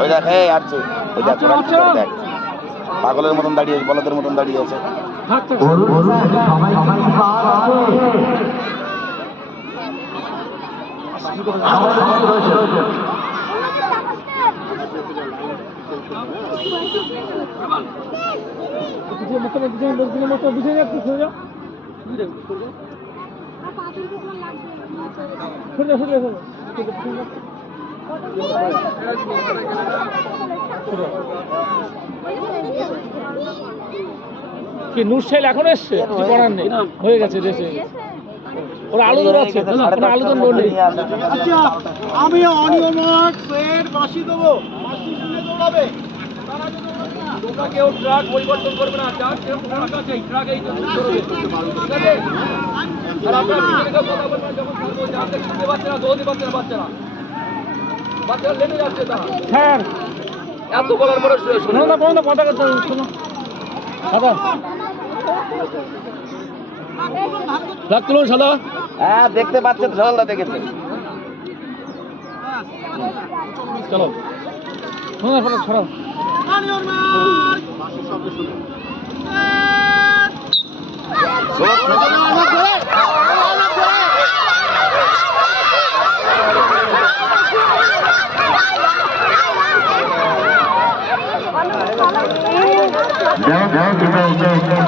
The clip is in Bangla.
ওই দেখ আসছে, ওই দেখ দেখ পাগলের মতন দাঁড়িয়ে বলদের মতন দাঁড়িয়ে আছে। কি নুরশাইল এখন এসছে, কিছু করার নেই, হয়ে গেছে দেশে ওরা আলোদন আছে, আলোদন বলে। আচ্ছা আমি অনিয়মার ফের বাসি দেবো, বাসি শুনে দৌড়াবে। কেউ ট্রাক পরিবর্তন করবে না, ট্রাক ট্রাক আছে, ট্রাক এই তো করবে, ঠিক আছে? আর আপনারা পিছনে কেউ কথা বলবেন যখন ছাড়বো, যাতে শুনতে পাচ্ছে না, দৌড়তে পাচ্ছে না বাচ্চারা, বাচ্চারা লেটে যাচ্ছে। তা স্যার এত বলার পরে শোনো না, কোনো পতাকা তো শোনো দাদা, রাখ তুলুন সাদা। হ্যাঁ দেখতে পাচ্ছেন, সকালটা দেখেছেন। চলো ছড়াও। যাও